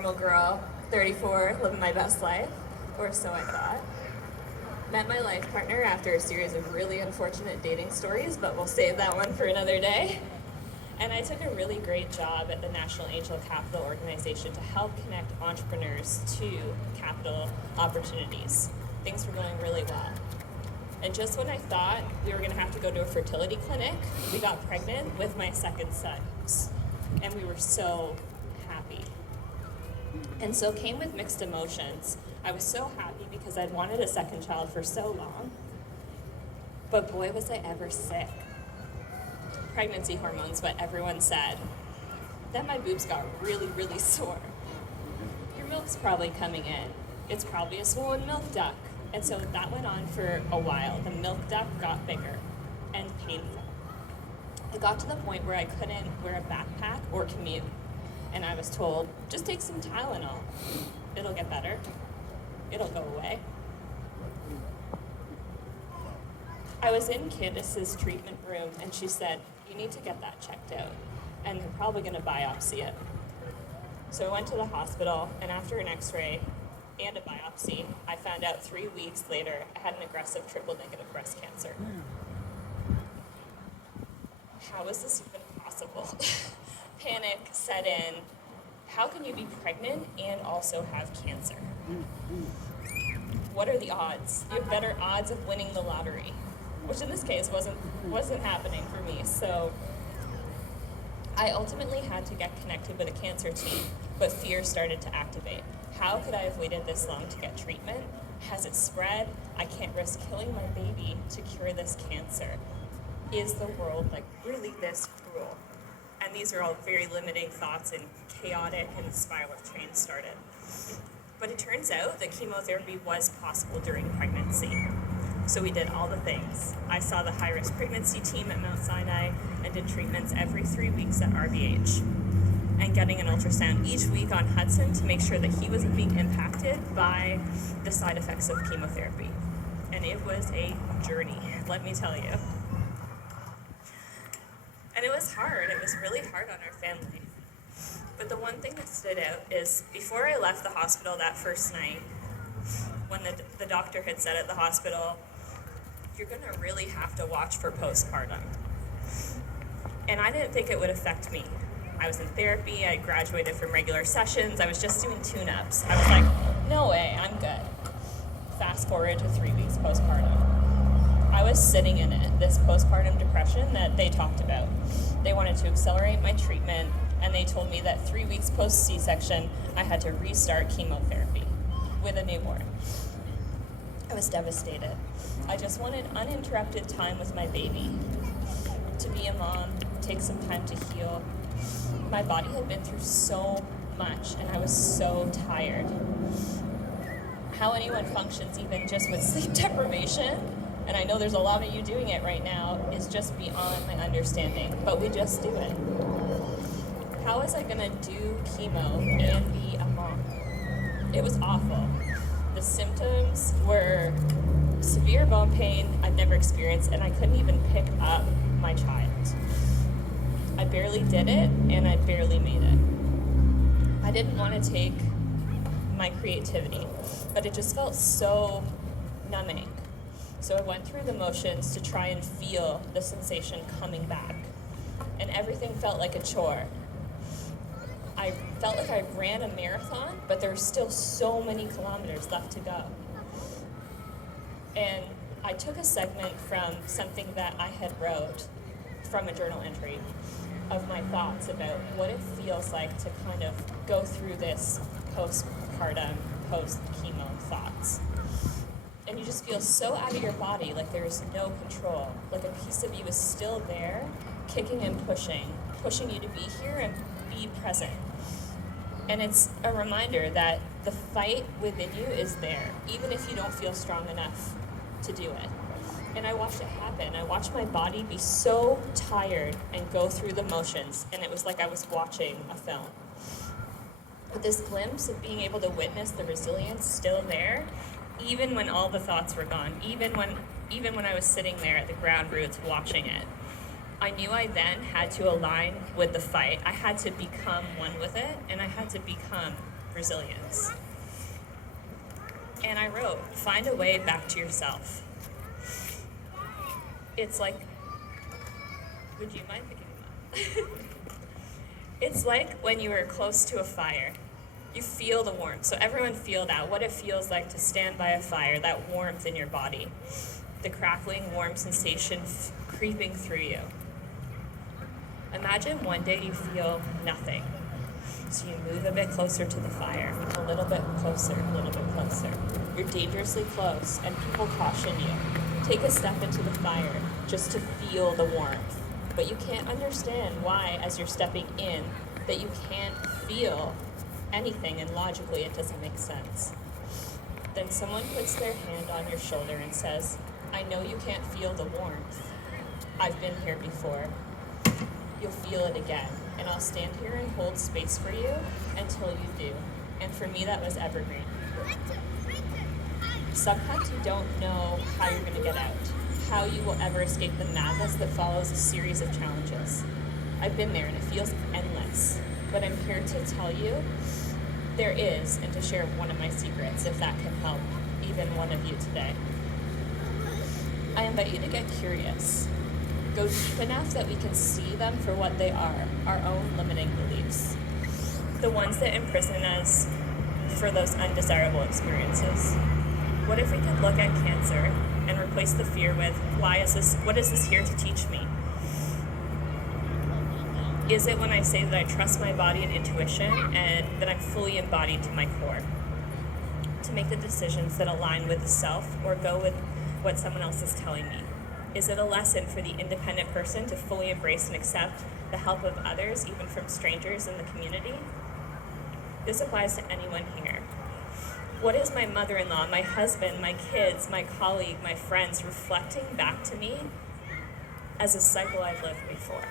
Normal girl, 34, living my best life, or so I thought. Met my life partner after a series of really unfortunate dating stories, but we'll save that one for another day. And I took a really great job at the National Angel Capital Organization to help connect entrepreneurs to capital opportunities. Things were going really well. And just when I thought we were going to have to go to a fertility clinic, we got pregnant with my second son. And we were so happy. And so came with mixed emotions. I was so happy because I'd wanted a second child for so long. But boy, was I ever sick. Pregnancy hormones, what everyone said. Then my boobs got really, really sore. Your milk's probably coming in. It's probably a swollen milk duct. And so that went on for a while. The milk duct got bigger and painful. It got to the point where I couldn't wear a backpack or commute. And I was told, just take some Tylenol. It'll get better. It'll go away. I was in Candace's treatment room and she said, you need to get that checked out. And they're probably gonna biopsy it. So I went to the hospital and after an x-ray and a biopsy, I found out 3 weeks later I had an aggressive triple negative breast cancer. How is this even possible? Panic set in. How can you be pregnant and also have cancer? What are the odds? You have better odds of winning the lottery, which in this case wasn't happening for me. So I ultimately had to get connected with a cancer team, but fear started to activate. How could I have waited this long to get treatment? Has it spread? I can't risk killing my baby to cure this cancer. Is the world really this cruel? And these are all very limiting thoughts and chaotic, and the spiral of change started. But it turns out that chemotherapy was possible during pregnancy. So we did all the things. I saw the high-risk pregnancy team at Mount Sinai and did treatments every 3 weeks at RVH. And getting an ultrasound each week on Hudson to make sure that he wasn't being impacted by the side effects of chemotherapy. And it was a journey, let me tell you. And it was hard. It was really hard on our family. But the one thing that stood out is before I left the hospital that first night, when the doctor had said at the hospital, you're going to really have to watch for postpartum. And I didn't think it would affect me. I was in therapy. I graduated from regular sessions. I was just doing tune-ups. I was like, no way, I'm good. Fast forward to 3 weeks postpartum. I was sitting in it, this postpartum depression that they talked about. They wanted to accelerate my treatment, and they told me that 3 weeks post C-section, I had to restart chemotherapy with a newborn. I was devastated. I just wanted uninterrupted time with my baby, to be a mom, take some time to heal. My body had been through so much, and I was so tired. How anyone functions even just with sleep deprivation, and I know there's a lot of you doing it right now, is just beyond my understanding, but we just do it. How was I gonna do chemo and be a mom? It was awful. The symptoms were severe bone pain I've never experienced, and I couldn't even pick up my child. I barely did it, and I barely made it. I didn't want to take my creativity, but it just felt so numbing. So I went through the motions to try and feel the sensation coming back, and everything felt like a chore. I felt like I ran a marathon, but there were still so many kilometers left to go. And I took a segment from something that I had wrote from a journal entry of my thoughts about what it feels like to kind of go through this postpartum, post-chemo thoughts. And you just feel so out of your body, like there's no control, like a piece of you is still there, kicking and pushing you to be here and be present. And it's a reminder that the fight within you is there, even if you don't feel strong enough to do it. And I watched it happen. I watched my body be so tired and go through the motions, and it was like I was watching a film. But this glimpse of being able to witness the resilience still there, even when all the thoughts were gone, even when I was sitting there at the ground roots watching it, I knew I then had to align with the fight. I had to become one with it, and I had to become resilience. And I wrote, find a way back to yourself. It's like, would you mind picking them up? It's like when you are close to a fire. You feel the warmth. So everyone feel that, what it feels like to stand by a fire, that warmth in your body. The crackling, warm sensation creeping through you. Imagine one day you feel nothing. So you move a bit closer to the fire, a little bit closer, a little bit closer. You're dangerously close, and people caution you. Take a step into the fire just to feel the warmth. But you can't understand why, as you're stepping in, that you can't feel anything, and logically it doesn't make sense. Then someone puts their hand on your shoulder and says, I know you can't feel the warmth. I've been here before. You'll feel it again, and I'll stand here and hold space for you until you do. And for me, that was evergreen. Sometimes you don't know how you're going to get out, how you will ever escape the madness that follows a series of challenges. I've been there, and it feels endless. But I'm here to tell you there is, and to share one of my secrets, if that can help even one of you today. I invite you to get curious. Go deep enough that we can see them for what they are, our own limiting beliefs. The ones that imprison us for those undesirable experiences. What if we could look at cancer and replace the fear with, what is this here to teach me? Is it when I say that I trust my body and intuition and that I'm fully embodied to my core? To make the decisions that align with the self or go with what someone else is telling me? Is it a lesson for the independent person to fully embrace and accept the help of others, even from strangers in the community? This applies to anyone here. What is my mother-in-law, my husband, my kids, my colleague, my friends reflecting back to me as a cycle I've lived before?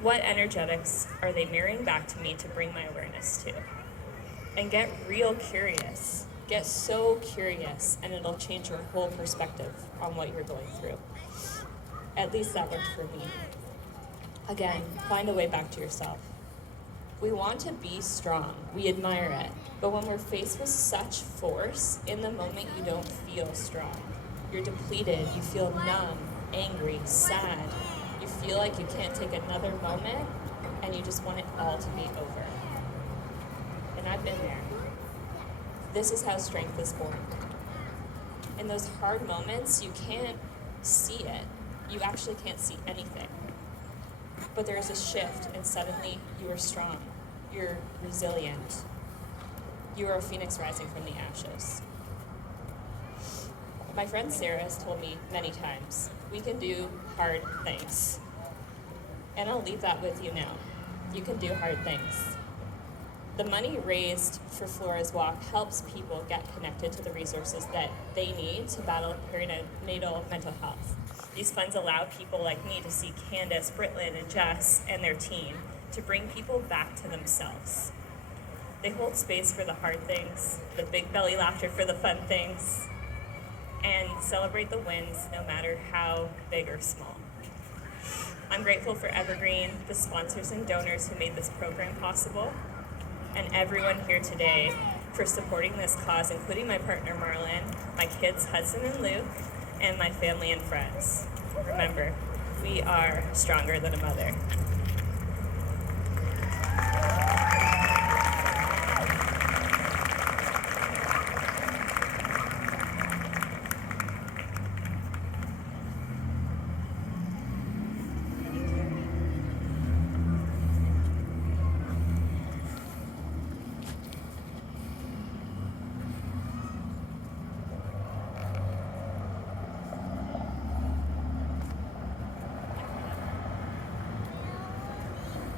What energetics are they mirroring back to me to bring my awareness to? And get real curious. Get so curious, and it'll change your whole perspective on what you're going through. At least that worked for me. Again, find a way back to yourself. We want to be strong. We admire it. But when we're faced with such force, in the moment you don't feel strong. You're depleted. You feel numb, angry, sad. You feel like you can't take another moment, and you just want it all to be over. And I've been there. This is how strength is born. In those hard moments, you can't see it. You actually can't see anything. But there is a shift, and suddenly you are strong. You're resilient. You are a phoenix rising from the ashes. My friend Sarah has told me many times, we can do hard things. And I'll leave that with you now. You can do hard things. The money raised for Flora's Walk helps people get connected to the resources that they need to battle perinatal mental health. These funds allow people like me to see Candace, Britlin, and Jess and their team to bring people back to themselves. They hold space for the hard things, the big belly laughter for the fun things, and celebrate the wins no matter how big or small. I'm grateful for Evergreen, the sponsors and donors who made this program possible, and everyone here today for supporting this cause, including my partner Marlon, my kids Hudson and Luke, and my family and friends. Remember, we are stronger than a mother.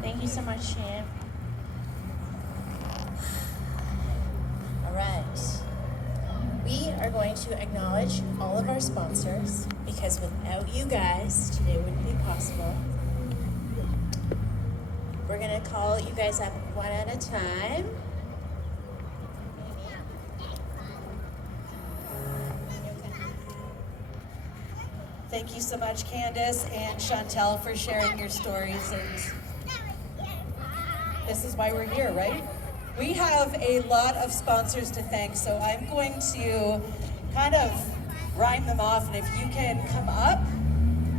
Thank you so much, Shan. All right. We are going to acknowledge all of our sponsors because without you guys, today wouldn't be possible. We're going to call you guys up one at a time. Thank you so much, Candace and Chantel, for sharing your stories. And this is why we're here, right? We have a lot of sponsors to thank, so I'm going to kind of rhyme them off, and if you can come up,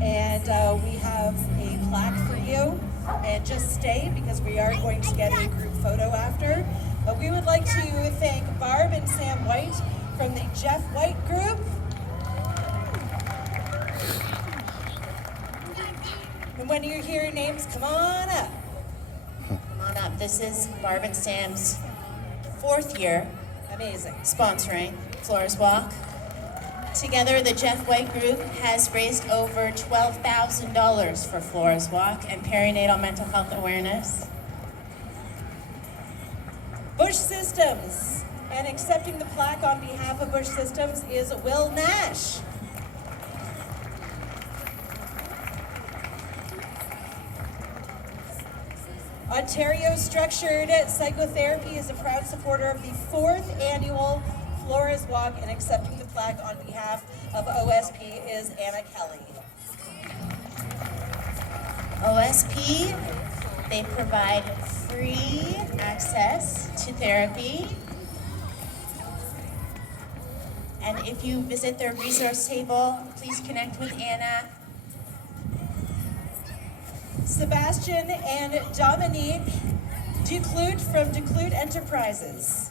and we have a plaque for you, and just stay because we are going to get a group photo after. But we would like to thank Barb and Sam White from the Jeff White Group. And when you hear names, come on up. Come on up. This is Barb and Sam's 4th year Amazing. sponsoring Flores Walk. Together, the Jeff White Group has raised over $12,000 for Flores Walk and perinatal mental health awareness. Bush Systems. And accepting the plaque on behalf of Bush Systems is Will Nash. Ontario Structured Psychotherapy is a proud supporter of the 4th annual Flores Walk, and accepting the plaque on behalf of OSP is Anna Kelly. OSP, they provide free access to therapy. And if you visit their resource table, please connect with Anna. Sebastian and Dominique Duclut from Duclut Enterprises.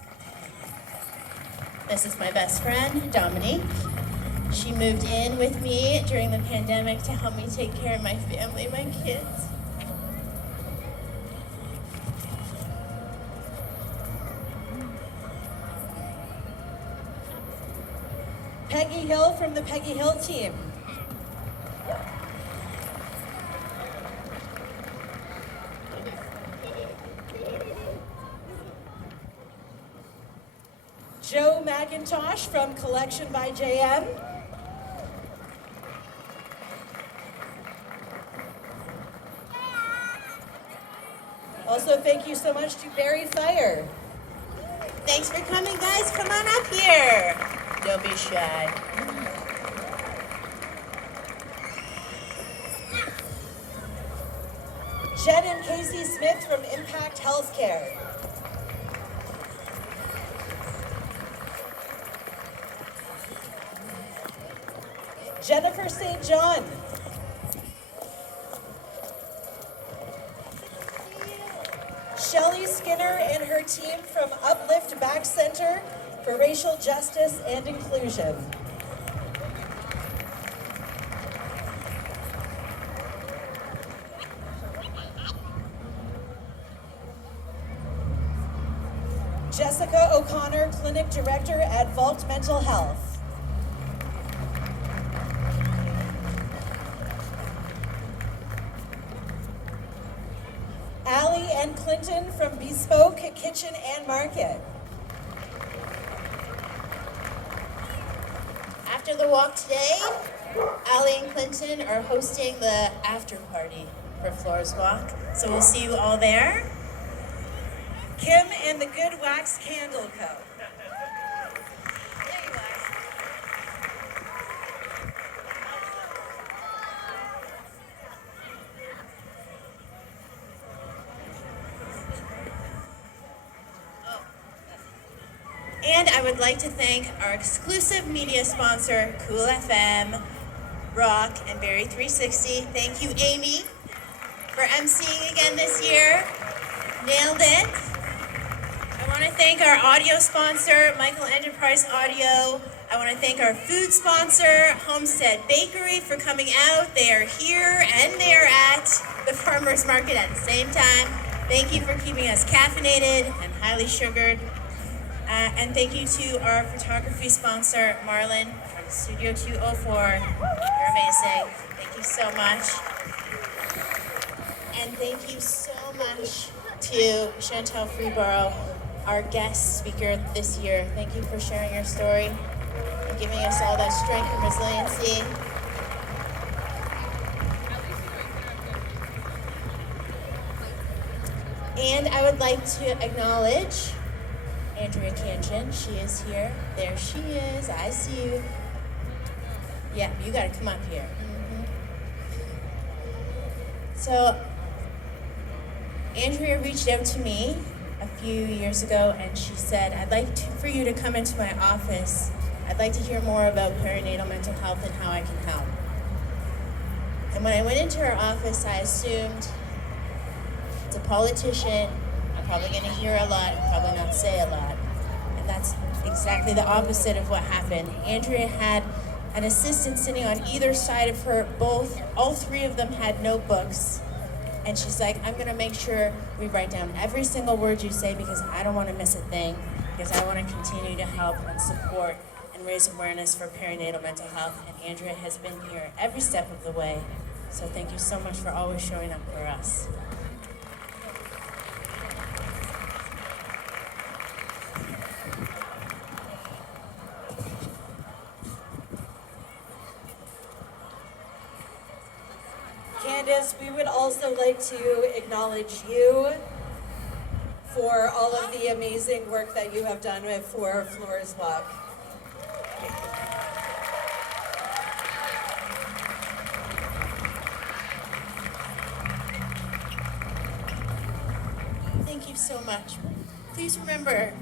This is my best friend, Dominique. She moved in with me during the pandemic to help me take care of my family, my kids. Peggy Hill from the Peggy Hill team. Joe McIntosh from Collection by JM. Also, thank you so much to Barrie Fire. Thanks for coming, guys. Come on up here. Don't be shy. Jen and Casey Smith from Impact Healthcare. Jennifer St. John. Shelley Skinner and her team from Uplift Back Center for Racial Justice and Inclusion. Jessica O'Connor, Clinic Director at Vault Mental Health. Allie and Clinton from Bespoke Kitchen and Market. After the walk today, Allie and Clinton are hosting the after party for Flores Walk. So we'll see you all there. Kim and the Good Wax Candle Co. There you are. And I would like to thank our exclusive media sponsor, Cool FM, Rock, and Barrie 360. Thank you, Amy, for emceeing again this year. Nailed it. I want to thank our audio sponsor, Michael Enterprise Audio. I want to thank our food sponsor, Homestead Bakery, for coming out. They are here and they are at the farmers market at the same time. Thank you for keeping us caffeinated and highly sugared. And thank you to our photography sponsor, Marlon from Studio 204. You're amazing. Thank you so much. And thank you so much to Chantal Freeborough, our guest speaker this year. Thank you for sharing your story and giving us all that strength and resiliency. And I would like to acknowledge Andrea Kanjan. She is here. There she is. I see you. Yeah, you gotta come up here. So, Andrea reached out to me a few years ago, and she said, for you to come into my office. I'd like to hear more about perinatal mental health and how I can help. And when I went into her office, I assumed it's a politician. I'm probably going to hear a lot, probably not say a lot. And that's exactly the opposite of what happened. Andrea had an assistant sitting on either side of her. All three of them had notebooks. And she's like, I'm going to make sure we write down every single word you say because I don't want to miss a thing, because I want to continue to help and support and raise awareness for perinatal mental health. And Andrea has been here every step of the way. So thank you so much for always showing up for us. Candace, we would also like to acknowledge you for all of the amazing work that you have done for Flora's Walk. Thank you so much. Please remember,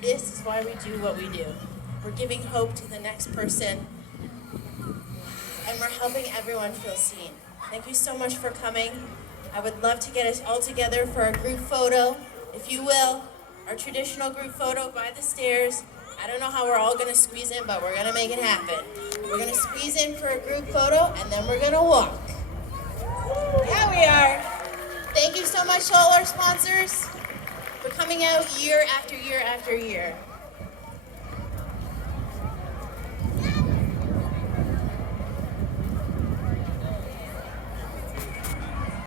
this is why we do what we do. We're giving hope to the next person, and we're helping everyone feel seen. Thank you so much for coming. I would love to get us all together for a group photo, if you will, our traditional group photo by the stairs. I don't know how we're all gonna squeeze in, but we're gonna make it happen. We're gonna squeeze in for a group photo, and then we're gonna walk. Yeah, we are. Thank you so much to all our sponsors for coming out year after year after year.